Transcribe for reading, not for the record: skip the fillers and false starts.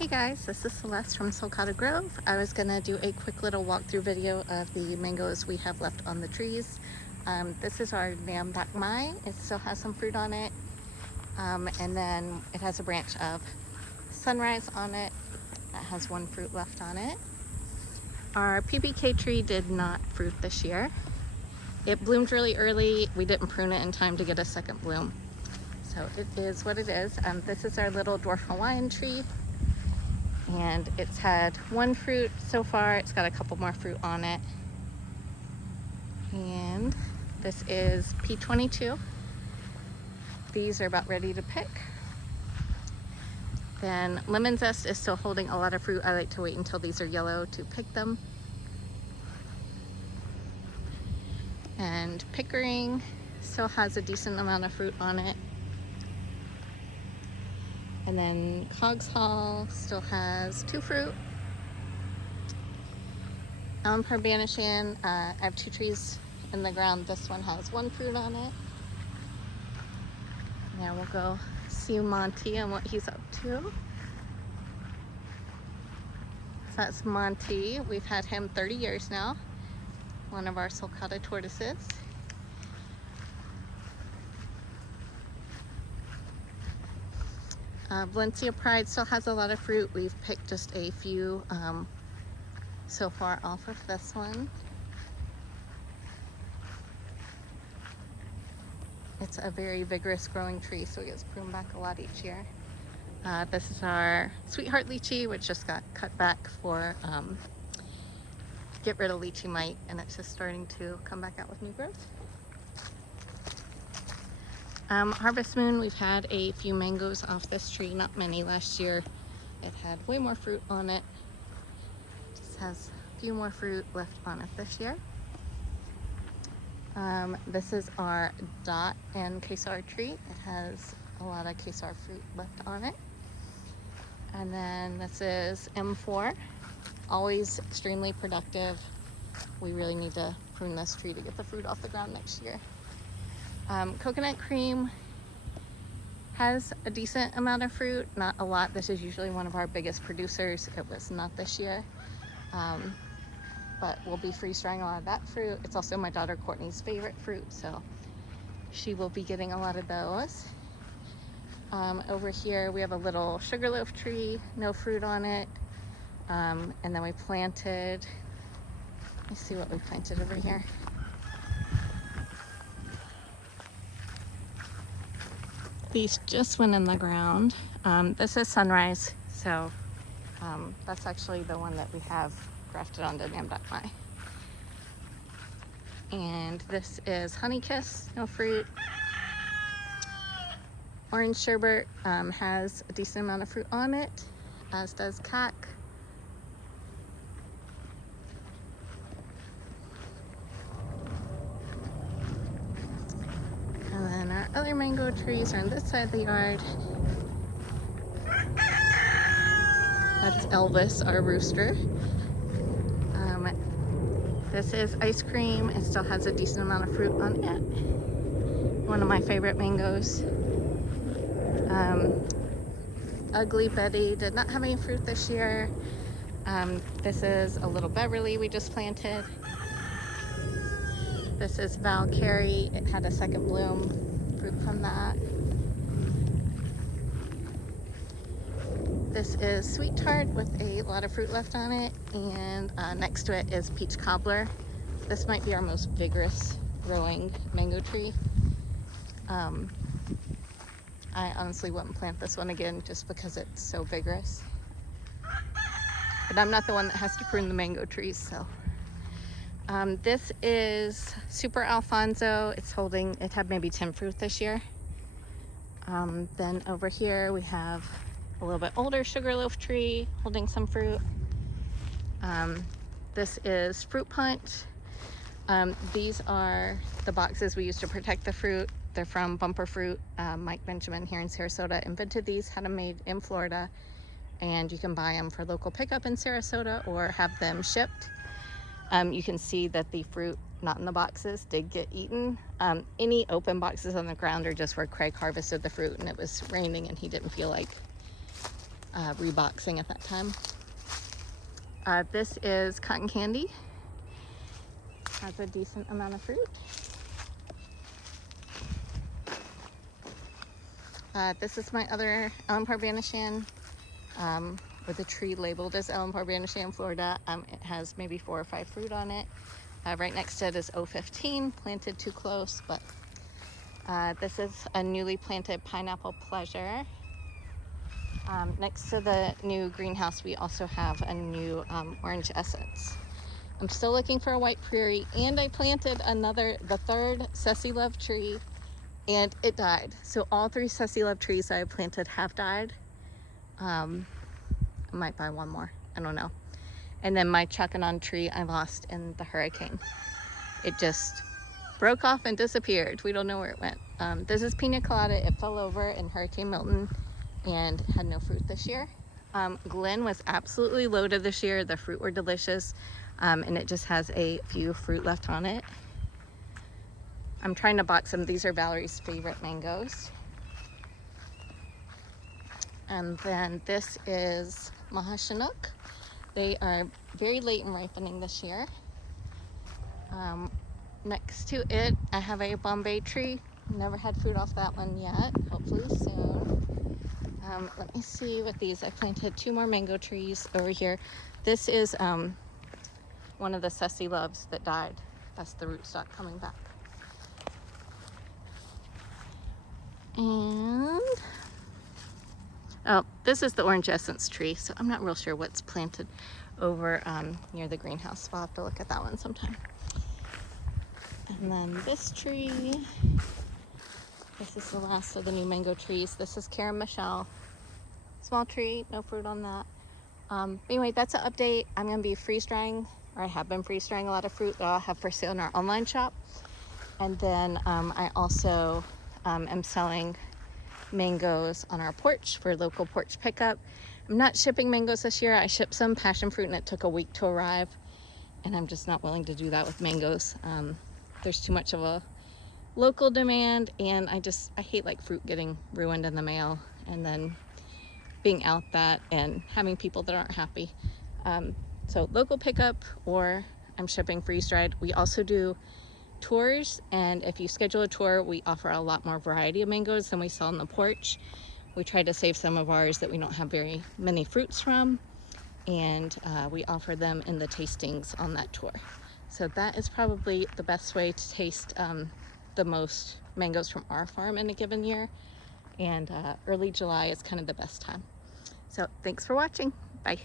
Hey guys, this is Celeste from Sulcata Grove. I was gonna do a quick little walkthrough video of the mangoes we have left on the trees. This is our Nam Dak Mai. It still has some fruit on it. And then it has a branch of Sunrise on it that has one fruit left on it. Our PPK tree did not fruit this year. It bloomed really early. We didn't prune it in time to get a second bloom. So it is what it is. This is our little dwarf Hawaiian tree. And it's had one fruit so far. It's got a couple more fruit on it. And this is P22. These are about ready to pick. Then lemon zest is still holding a lot of fruit. I like to wait until these are yellow to pick them. And pickering still has a decent amount of fruit on it. And then Cogs Hall still has 2 fruit. Elm Parbanishan, I have 2 trees in the ground. This one has 1 fruit on it. Now we'll go see Monty and what he's up to. So that's Monty. We've had him 30 years now. One of our Sulcata tortoises. Valencia Pride still has a lot of fruit. We've picked just a few so far off of this one. It's a very vigorous growing tree, so it gets pruned back a lot each year. This is our Sweetheart Lychee, which just got cut back for get rid of lychee mite, and it's just starting to come back out with new growth. Harvest Moon, we've had a few mangoes off this tree, not many. Last year it had way more fruit on it. Just has a few more fruit left on it this year. This is our Dot and Kesar tree. It has a lot of Kesar fruit left on it. And then this is M4, always extremely productive. We really need to prune this tree to get the fruit off the ground next year. Coconut Cream has a decent amount of fruit, not a lot. This is usually one of our biggest producers. It was not this year, but we'll be freeze drying a lot of that fruit. It's also my daughter Courtney's favorite fruit, so she will be getting a lot of those. Over here we have a little sugarloaf tree, no fruit on it, and then we planted, let's see what we planted over here. These just went in the ground. This is Sunrise, so that's actually the one that we have grafted onto Nam Dak Mai. And this is Honey Kiss, no fruit. Orange Sherbet has a decent amount of fruit on it, as does Cac. And then our other mango trees are on this side of the yard. That's Elvis, our rooster. This is Ice Cream. It still has a decent amount of fruit on it. One of my favorite mangoes. Ugly Betty did not have any fruit this year. This is a little Beverly we just planted. This is Valkyrie. It had a second bloom, fruit from that. This is Sweet Tart with a lot of fruit left on it, and next to it is Peach Cobbler. This might be our most vigorous growing mango tree. I honestly wouldn't plant this one again just because it's so vigorous. But I'm not the one that has to prune the mango trees, so. This is Super Alfonso. It had maybe 10 fruit this year. Then over here we have a little bit older Sugarloaf tree holding some fruit. This is Fruit Punch. These are the boxes we use to protect the fruit. They're from Bumper Fruit. Mike Benjamin here in Sarasota invented these, had them made in Florida, and you can buy them for local pickup in Sarasota or have them shipped. You can see that the fruit not in the boxes did get eaten. Any open boxes on the ground are just where Craig harvested the fruit and it was raining and he didn't feel like reboxing at that time. This is cotton candy. Has a decent amount of fruit. This is my other Ellen Parr-Banishan with a tree labeled as Ellen Parr-Banishan, Florida. It has maybe 4 or 5 fruit on it. Right next to it is 015, planted too close, but this is a newly planted pineapple pleasure. Next to the new greenhouse, we also have a new orange essence. I'm still looking for a white prairie, and I planted the third Sussy Love tree, and it died. So all 3 Sussy Love trees I planted have died. I might buy one more, I don't know. And then my Chuckanon tree I lost in the hurricane. It just broke off and disappeared. We don't know where it went. This is Pina Colada. It fell over in Hurricane Milton and had no fruit this year. Glen was absolutely loaded this year. The fruit were delicious, and it just has a few fruit left on it. I'm trying to box them. These are Valerie's favorite mangoes. And then this is Mahashinook. They are very late in ripening this year. Next to it, I have a Bombay tree. Never had fruit off that one yet. Hopefully soon. Let me see what these. I planted 2 more mango trees over here. This is one of the Sussy Loves that died. That's the rootstock coming back. And oh, this is the orange essence tree, so I'm not real sure what's planted over near the greenhouse. We'll have to look at that one sometime. And then this tree, this is the last of the new mango trees. This is Karen Michelle. Small tree, no fruit on that. But anyway, that's an update. I'm going to be freeze drying, or I have been freeze drying a lot of fruit that I'll have for sale in our online shop. And then I also am selling mangoes on our porch for local porch pickup. I'm not shipping mangoes this year. I shipped some passion fruit and it took a week to arrive, and I'm just not willing to do that with mangoes. There's too much of a local demand, and I hate like fruit getting ruined in the mail and then being out that and having people that aren't happy. So local pickup, or I'm shipping freeze dried. We also do tours, and if you schedule a tour, we offer a lot more variety of mangoes than we sell on the porch. We try to save some of ours that we don't have very many fruits from, and we offer them in the tastings on that tour. So that is probably the best way to taste the most mangoes from our farm in a given year, and early July is kind of the best time. So thanks for watching. Bye.